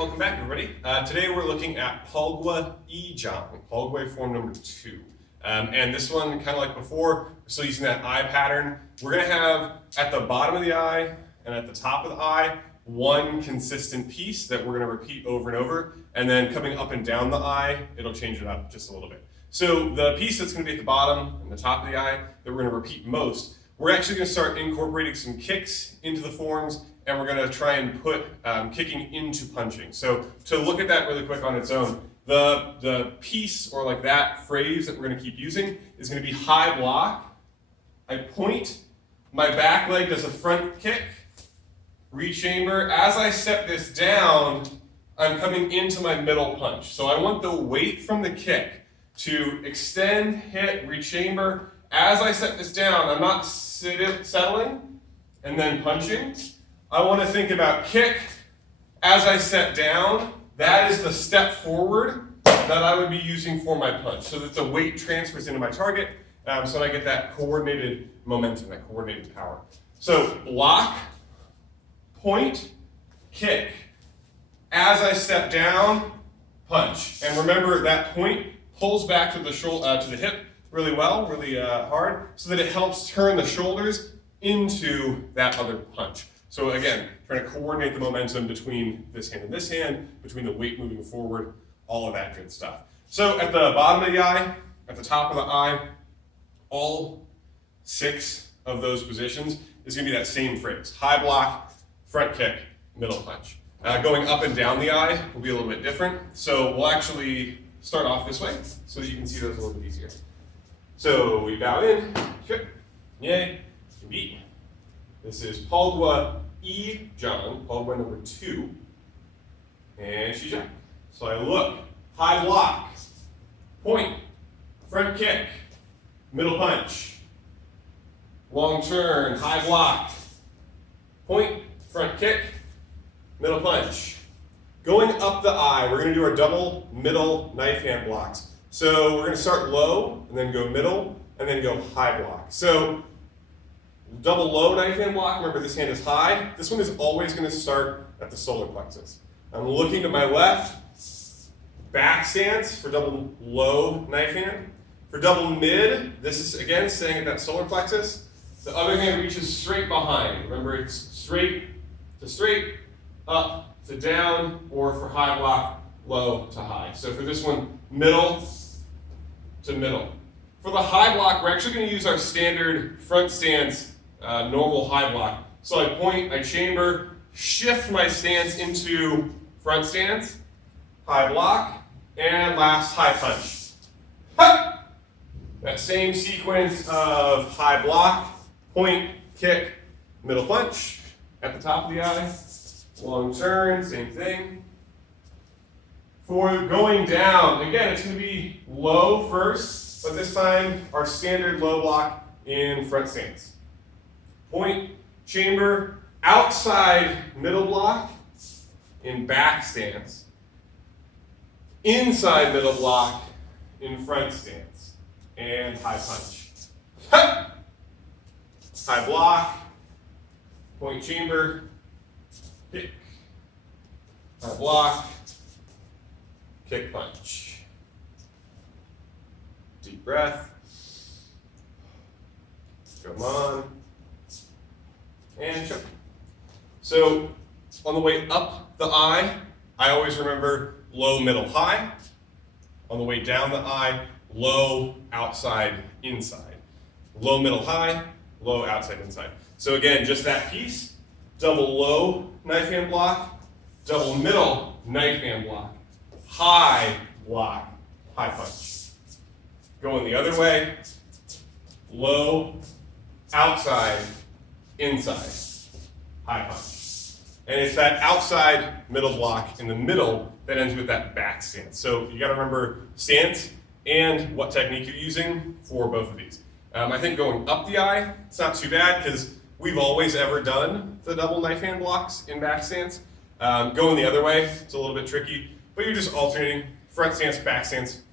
welcome back everybody. Today we're looking at Palgue Jang, Palgue form number 2. And this one, kind of like before, we're still using that eye pattern. We're going to have at the bottom of the eye and at the top of the eye, one consistent piece that we're going to repeat over and over. And then coming up and down the eye, it'll change it up just a little bit. So the piece that's going to be at the bottom and the top of the eye that we're going to repeat most, we're actually going to start incorporating some kicks into the forms, and we're going to try and put kicking into punching. So to look at that really quick on its own, the piece or like that phrase that we're going to keep using is going to be high block. I point, my back leg does a front kick, rechamber. As I step this down, I'm coming into my middle punch. So I want the weight from the kick to extend, hit, rechamber. As I set this down, I'm not settling and then punching. I want to think about kick as I set down. That is the step forward that I would be using for my punch, so that the weight transfers into my target, so that I get that coordinated momentum, that coordinated power. So block, point, kick. As I step down, punch. And remember that point pulls back to the shoulder, to the hip really well, really hard, so that it helps turn the shoulders into that other punch. So again, trying to coordinate the momentum between this hand and this hand, between the weight moving forward, all of that good stuff. So at the bottom of the eye, at the top of the eye, all 6 of those positions is going to be that same phrase. High block, front kick, middle punch. Going up and down the eye will be a little bit different. So we'll actually start off this way so that you can see those a little bit easier. So we bow in, kick, yay, beat. This is Palgue Jang, Palgue number 2, and she's Jang. So I look, high block, point, front kick, middle punch, long turn, high block, point, front kick, middle punch. Going up the eye, we're going to do our double middle knife hand blocks. So we're going to start low, and then go middle, and then go high block. So double low knife hand block, remember this hand is high. This one is always going to start at the solar plexus. I'm looking to my left, back stance for double low knife hand. For double mid, this is again staying at that solar plexus. The other hand reaches straight behind. Remember, it's straight, up to down, or for high block, low to high. So for this one, middle to middle. For the high block, we're actually going to use our standard front stance, normal high block. So I point, I chamber, shift my stance into front stance, high block, and last high punch. Ha! That same sequence of high block, point, kick, middle punch. At the top of the eye, long turn, same thing. For going down, again, it's going to be low first, but this time our standard low block in front stance. Point, chamber, outside middle block in back stance, inside middle block in front stance, and high punch. Ha! High block, point chamber, kick, high block, kick punch. Deep breath. Come on. And choke. So on the way up the eye, I always remember low, middle, high. On the way down the eye, low, outside, inside. Low, middle, high, low, outside, inside. So again, just that piece. Double low knife hand block, double middle knife hand block, high block, high punch. Going the other way, low, outside, inside, high punch. And it's that outside middle block in the middle that ends with that back stance. So you gotta remember stance and what technique you're using for both of these. I think going up the eye, it's not too bad because we've always ever done the double knife hand blocks in back stance. Going the other way, it's a little bit tricky, but you're just alternating front stance,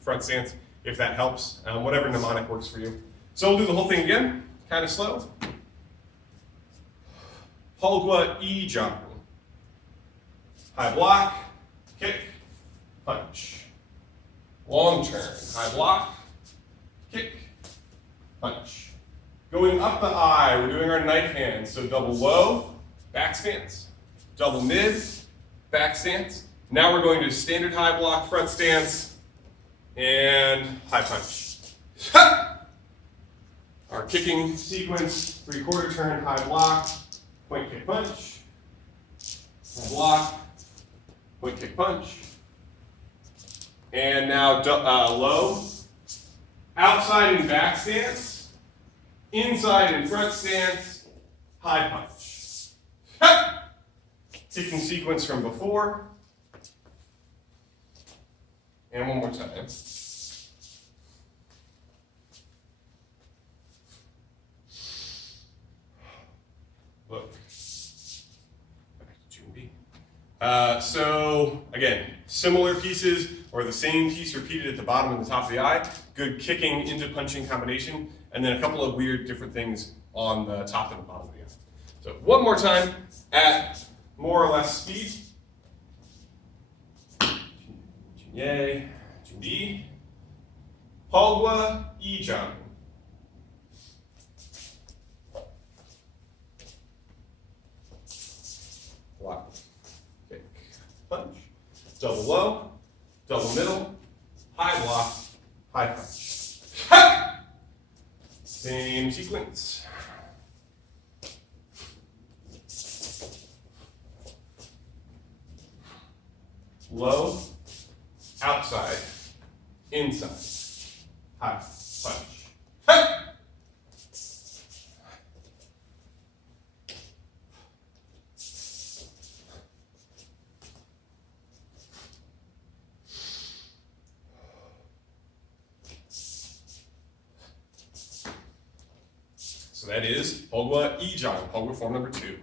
front stance, if that helps. Whatever mnemonic works for you. So we'll do the whole thing again, kind of slow. Palgue Jang. High block, kick, punch. Long turn, high block, kick, punch. Going up the eye, we're doing our knife hand. So double low, back stance. Double mid, back stance. Now we're going to standard high block, front stance, and high punch. Ha! Our kicking sequence, 3/4 turn, high block, point kick punch, high block, point kick punch. And now low, outside and back stance, inside and front stance, high punch. Ha! Kicking sequence from before. And one more time. Look. Back to 2B. So again, similar pieces or the same piece repeated at the bottom and the top of the eye. Good kicking into punching combination, and then a couple of weird different things on the top and the bottom of the eye. So one more time at more or less speed. Yay, Jang, Palgue, Jang. Block, kick, punch, double low, double middle, high block, high punch. Ha! Same sequence. Low, outside, inside, high punch. Ha! So that is Palgue Jang, Palgue form number 2.